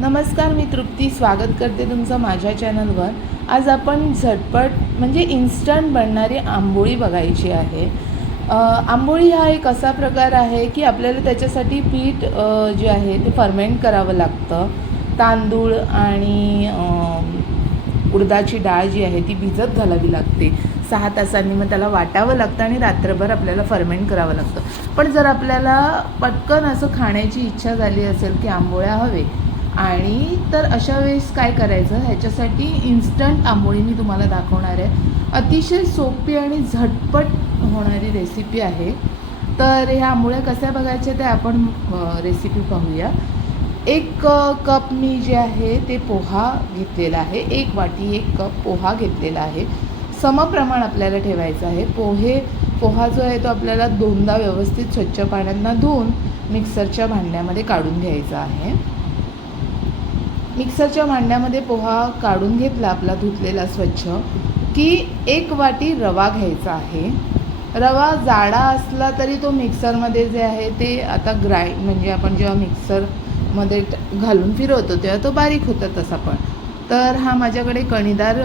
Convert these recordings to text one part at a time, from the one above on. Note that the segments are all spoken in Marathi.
नमस्कार, मी तृप्ती स्वागत करते तुमचं माझ्या चॅनलवर. आज आपण झटपट म्हणजे इन्स्टंट बनणारी आंबोळी बघायची आहे. आंबोळी हा एक असा प्रकार आहे की आपल्याला त्याच्यासाठी पीठ जे आहे ते फर्मेंट करावं लागतं. तांदूळ आणि उडदाची डाळ जी आहे ती भिजत घालावी लागते 6 तासांनी. मग त्याला वाटावं लागतं आणि रात्रभर आपल्याला फर्मेंट करावं लागतं. पण जर आपल्याला पटकन असं खाण्याची इच्छा झाली असेल की आंबोळ्या हवे आणि तर अशा वेळेस काय करायचं, ह्याच्यासाठी इन्स्टंट आंबोळी मी तुम्हाला दाखवणार आहे. अतिशय सोपी आणि झटपट होणारी रेसिपी आहे. तर ह्या आंबोळ्या कशा बघायच्या ते आपण रेसिपी पाहूया. 1 कप मी जे आहे ते पोहा घेतलेला आहे. 1 वाटी 1 कप पोहा घेतलेला आहे. समप्रमाण आपल्याला ठेवायचं आहे. पोहा जो आहे तो आपल्याला 2दा व्यवस्थित स्वच्छ पाण्यानं धुवून मिक्सरच्या भांड्यामध्ये काढून घ्यायचा आहे. मिक्सरच्या भांड्यामध्ये पोहा काढून घेतला आपला धुतलेला स्वच्छ की 1 वाटी रवा घ्यायचा आहे. रवा जाडा असला तरी तो मिक्सरमध्ये जे आहे ते आता म्हणजे आपण जेव्हा मिक्सरमध्ये घालून फिरवतो तेव्हा तो बारीक होता तसा पण. तर हा माझ्याकडे कणीदार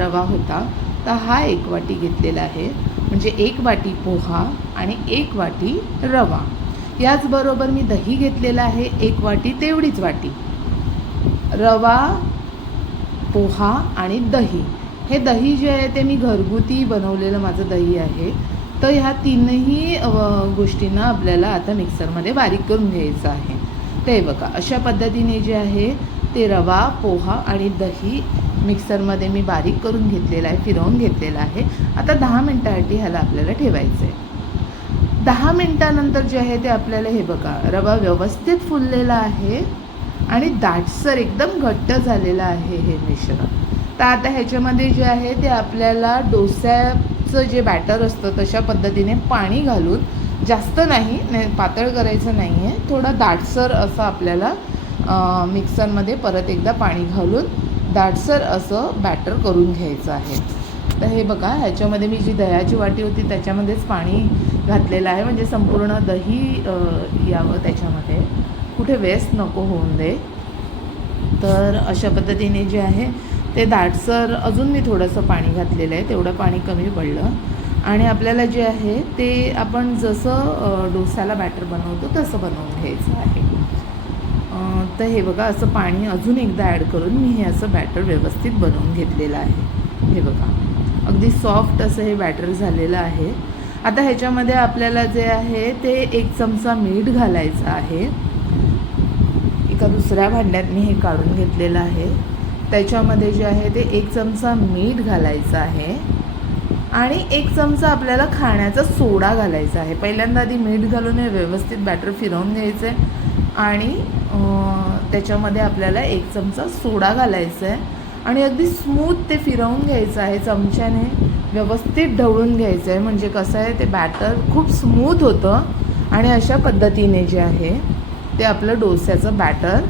रवा होता, तर हा 1 वाटी घेतलेला आहे. म्हणजे 1 वाटी पोहा आणि 1 वाटी रवा. याचबरोबर मी दही घेतलेला आहे 1 वाटी, तेवढीच वाटी. रवा, पोहा आणि दही. हे दही जे आहे ते मी घरगुती बनवलेलं माझं दही आहे. तर ह्या तीनही गोष्टींना आपल्याला आता मिक्सरमध्ये बारीक करून घ्यायचं आहे. ते बघा अशा पद्धतीने जे आहे ते रवा, पोहा आणि दही मिक्सरमध्ये मी बारीक करून घेतलेलं आहे, फिरवून घेतलेलं आहे. आता 10 मिनटासाठी ह्याला आपल्याला ठेवायचं आहे. 10 मिनटानंतर जे आहे ते आपल्याला हे बघा रवा व्यवस्थित फुललेला आहे आणि दाटसर एकदम घट्ट झालेलं आहे हे मिश्रण. तर आता ह्याच्यामध्ये जे आहे ते आपल्याला डोस्याचं जे बॅटर असतं तशा पद्धतीने पाणी घालून, जास्त नाही पातळ करायचं नाही आहे, थोडा दाटसर असं आपल्याला मिक्सरमध्ये परत एकदा पाणी घालून दाटसर असं बॅटर करून घ्यायचं आहे. तर हे बघा ह्याच्यामध्ये मी जी दह्याची वाटी होती त्याच्यामध्येच पाणी घातलेलं आहे, म्हणजे संपूर्ण दही यावं त्याच्यामध्ये, कुठे वेस्ट नको होऊन दे. तर अशा पद्धतीने जे आहे ते दाटसर अजून मी थोडंसं पाणी घातलेलं आहे, तेवढं पाणी कमी पडलं. आणि आपल्याला जे आहे ते आपण जसं डोस्याला बॅटर बनवतो तसं बनवून घ्यायचं आहे. तर हे बघा असं पाणी अजून एकदा ॲड करून मी हे असं बॅटर व्यवस्थित बनवून घेतलेलं आहे. हे बघा अगदी सॉफ्ट असं हे बॅटर झालेलं आहे. आता ह्याच्यामध्ये आपल्याला जे आहे ते 1 चमचा मीठ घालायचं आहे. एका दुसऱ्या भांड्यात मी हे काढून घेतलेलं आहे. त्याच्यामध्ये जे आहे ते 1 चमचा मीठ घालायचं आहे आणि 1 चमचा आपल्याला खाण्याचा सोडा घालायचा आहे. पहिल्यांदा आधी मीठ घालून हे व्यवस्थित बॅटर फिरवून घ्यायचं आहे आणि त्याच्यामध्ये आपल्याला 1 चमचा सोडा घालायचा आहे आणि अगदी स्मूथ ते फिरवून घ्यायचं आहे. चमच्याने व्यवस्थित ढवळून घ्यायचं आहे, म्हणजे कसं आहे ते बॅटर खूप स्मूथ होतं आणि अशा पद्धतीने जे आहे ते आपलं डोस्याचं बॅटर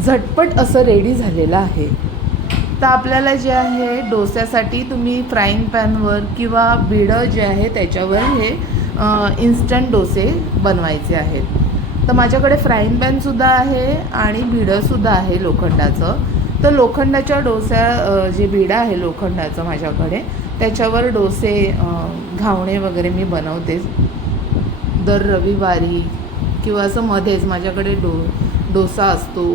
झटपट असं रेडी झालेलं आहे. तर आपल्याला जे आहे डोस्यासाठी तुम्ही फ्राईंग पॅनवर किंवा बिडं जे आहे त्याच्यावर हे इन्स्टंट डोसे बनवायचे आहेत. तर माझ्याकडे फ्राईंग पॅनसुद्धा आहे आणि बिडंसुद्धा आहे लोखंडाचं. तर लोखंडाच्या जे बिडं आहे लोखंडाचं माझ्याकडे, त्याच्यावर डोसे घावणे वगैरे मी बनवते दर रविवारी, किंवा असं मध्येच माझ्याकडे डोसा असतो,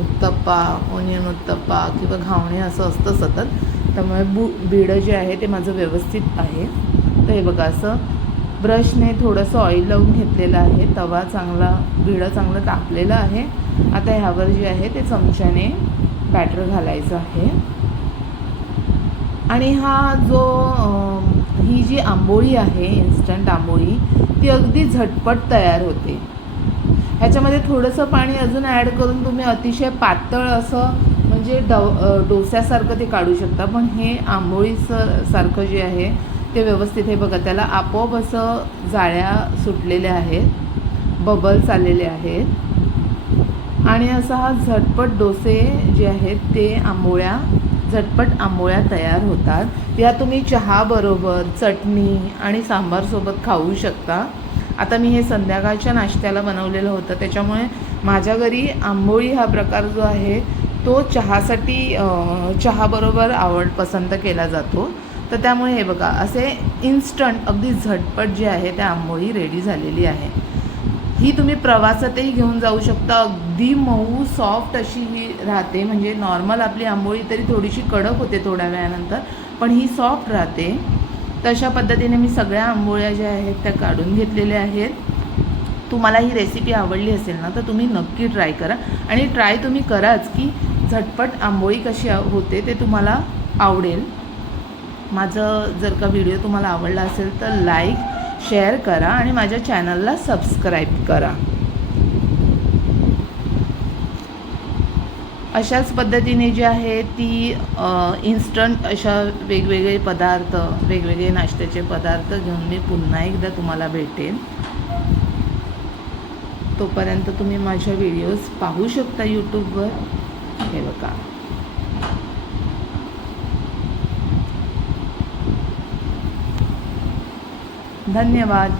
उत्तप्पा, ओनियन उत्तप्पा किंवा घावणे असं असतं सतत. त्यामुळे बिडं जे आहे ते माझं व्यवस्थित आहे. तर हे बघा असं ब्रशने थोडंसं ऑइल लावून घेतलेलं आहे. तवा चांगला, बिडं चांगलं तापलेलं आहे. आता ह्यावर जे आहे ते चमच्याने बॅटर घालायचं आहे आणि ही जी आंबोळी आहे इन्स्टंट आंबोळी, ती अगदी झटपट तयार होते. ह्याच्यामध्ये थोडंसं पाणी अजून ॲड करून तुम्ही अतिशय पातळ असं म्हणजे डोस्यासारखं ते काढू शकता. पण हे आंबोळीसारखं जे आहे ते व्यवस्थित, हे बघा त्याला आपोआप असं जाळ्या सुटलेल्या आहेत, बबल्स आलेले आहेत आणि असा हा झटपट डोसे जे आहेत ते झटपट आंबोळ्या तयार होतात. या तुम्ही चहाबरोबर, चटणी आणि सांबारसोबत खाऊ शकता. आता मी हे संध्याकाळच्या नाश्त्याला बनवलेलं होतं, त्याच्यामुळे माझ्या घरी आंबोळी हा प्रकार जो आहे तो चहासाठी चहाबरोबर पसंत केला जातो. तर त्यामुळे हे बघा असे इन्स्टंट अगदी झटपट जे आहे त्या आंबोळी रेडी झालेली आहे. ही तुम्ही प्रवासातही घेऊन जाऊ शकता. अगदी मऊ सॉफ्ट अशी ही राहते. म्हणजे नॉर्मल आपली आंबोळी तरी थोडीशी कडक होते थोड्या वेळानंतर, पण ही सॉफ्ट राहते. तर अशा पद्धतीने मी सगळ्या आंबोळ्या ज्या आहेत त्या काढून घेतलेल्या आहेत. तुम्हाला ही रेसिपी आवडली असेल ना तर तुम्ही नक्की ट्राय करा. आणि ट्राय तुम्ही कराच की झटपट आंबोळी कशी होते ते तुम्हाला आवडेल. माझं जर का व्हिडिओ तुम्हाला आवडला असेल तर लाईक शेअर करा आणि माझ्या चॅनलला सबस्क्राईब करा. अशाच पद्धतीने जी आहे ती इन्स्टंट अशा वेगवेगळे पदार्थ, वेगवेगळे नाश्त्याचे पदार्थ घेऊन मी पुन्हा एकदा तुम्हाला भेटेन. तोपर्यंत तुम्ही माझ्या व्हिडिओज पाहू शकता यूट्यूबवर. हे बघा. धन्यवाद.